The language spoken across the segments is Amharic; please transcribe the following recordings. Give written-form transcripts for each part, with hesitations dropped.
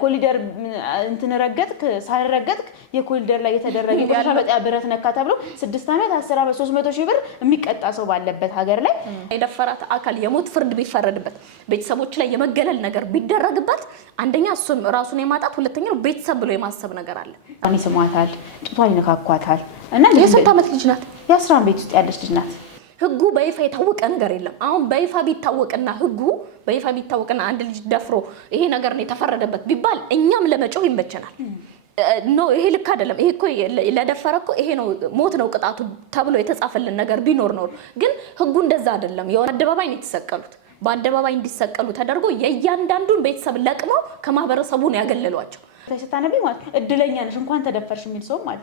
ኮሊደር እንትን ረገጥክ ሳይረገጥክ የኮሊደር ላይ የተደረገ ቆሻሻ በጣም ብረት ነካ ተብሎ 6 ዓመት 10 ዓመት 300 ሺህ ብር የሚቀጣ ሰው ባለበት ሀገር ላይ የደፈራት አካል የሞት ፍርድ ቢፈረድበት ቤተሰቦች ላይ የመገለል ነገር ቢደረግበት አንደኛ እሱም ራሱን የማጣት ሁለተኛው ቤተሰብ ብሎ የማሰብ ነገር አለ። አኒ ስሟታል ጡቷን ይነካኳታል እና የስንት ዓመት ልጅ ናት? የ11 ቤት ውስጥ ያለች ልጅ ናት። ህጉ በይፋ የታወቀ ነገር የለም። አሁን በይፋ ቢታወቅና ህጉ በይፋ ቢታወቅና አንድ ልጅ ደፍሮ ይሄ ነገር ነው የተፈረደበት ቢባል እኛም ለመጮህ ይመቸናል። ኖ ይሄ ልክ አይደለም፣ ይሄ እኮ ለደፈረ እኮ ይሄ ነው ሞት ነው ቅጣቱ ተብሎ የተጻፈልን ነገር ቢኖር ነው። ግን ህጉ እንደዛ አይደለም። የሆነ አደባባይ ነው የተሰቀሉት። በአደባባይ እንዲሰቀሉ ተደርጎ የእያንዳንዱን ቤተሰብ ለቅመው ከማህበረሰቡ ነው ያገለሏቸው። ተሰታነቢ ማለት እድለኛ ነሽ እንኳን ተደፈርሽ የሚል ሰውም አለ።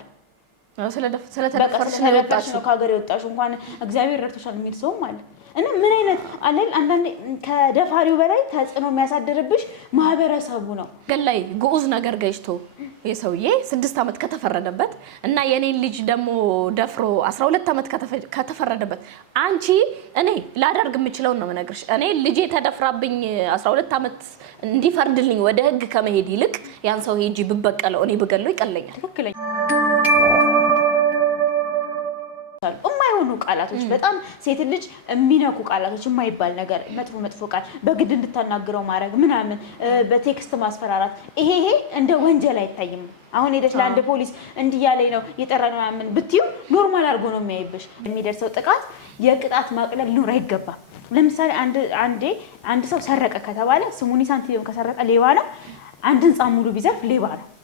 ስለተደፈርሽ ነው ከሀገር የወጣሽ እንኳን እግዚአብሔር ረድቶሻል የሚል ሰውም አለ። እና ምን አይነት አለል አንዳንዴ ከደፋሪው በላይ ተጽዕኖ የሚያሳድርብሽ ማህበረሰቡ ነው። ገላይ ግዑዝ ነገር ገጭቶ የሰውዬ 6 ዓመት ከተፈረደበት እና የኔን ልጅ ደግሞ ደፍሮ 12 ዓመት ከተፈረደበት አንቺ እኔ ላደርግ የምችለው ነው መነግርሽ። እኔ ልጄ ተደፍራብኝ 12 ዓመት እንዲፈርድልኝ ወደ ህግ ከመሄድ ይልቅ ያን ሰው ሄጂ ብበቀለው እኔ ብገለው ይቀለኛል። ትክክለኛ የማይሆኑ ቃላቶች በጣም ሴት ልጅ የሚነኩ ቃላቶች የማይባል ነገር መጥፎ ቃል በግድ እንድታናግረው ማድረግ ምናምን በቴክስት ማስፈራራት ይሄ እንደ ወንጀል አይታይም። አሁን ሄደሽ ለአንድ ፖሊስ እንዲያለኝ ነው የጠራነው ምናምን ብትዩ ኖርማል አድርጎ ነው የሚያይብሽ። የሚደርሰው ጥቃት የቅጣት ማቅለል ሊኖር አይገባም። ለምሳሌ አንድ ሰው ሰረቀ ከተባለ ስሙኒ ሳንቲም ከሰረቀ ሌባ ነው። አንድ ህንጻ ሙሉ ቢዘርፍ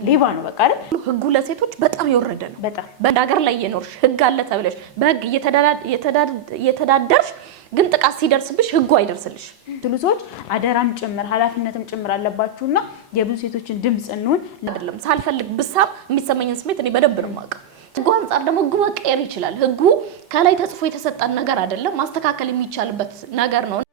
ሌባ ነው በቃ አይደል? ህጉ ለሴቶች በጣም የወረደ ነው። በጣም በዳገር ላይ የኖርሽ ህግ አለ ተብለሽ በህግ የተዳደርሽ ግን ጥቃት ሲደርስብሽ ህጉ አይደርስልሽ። ብዙ ሰዎች አደራም ጭምር ኃላፊነትም ጭምር አለባችሁና የብዙ ሴቶችን ድምጽ እንሆን። አይደለም ሳልፈልግ ብሳብ የሚሰማኝን ስሜት እኔ በደንብ ነው የማውቀው። ህጉ አንፃር ደግሞ ህጉ መቀየር ይችላል። ህጉ ከላይ ተጽፎ የተሰጠን ነገር አይደለም፣ ማስተካከል የሚቻልበት ነገር ነው።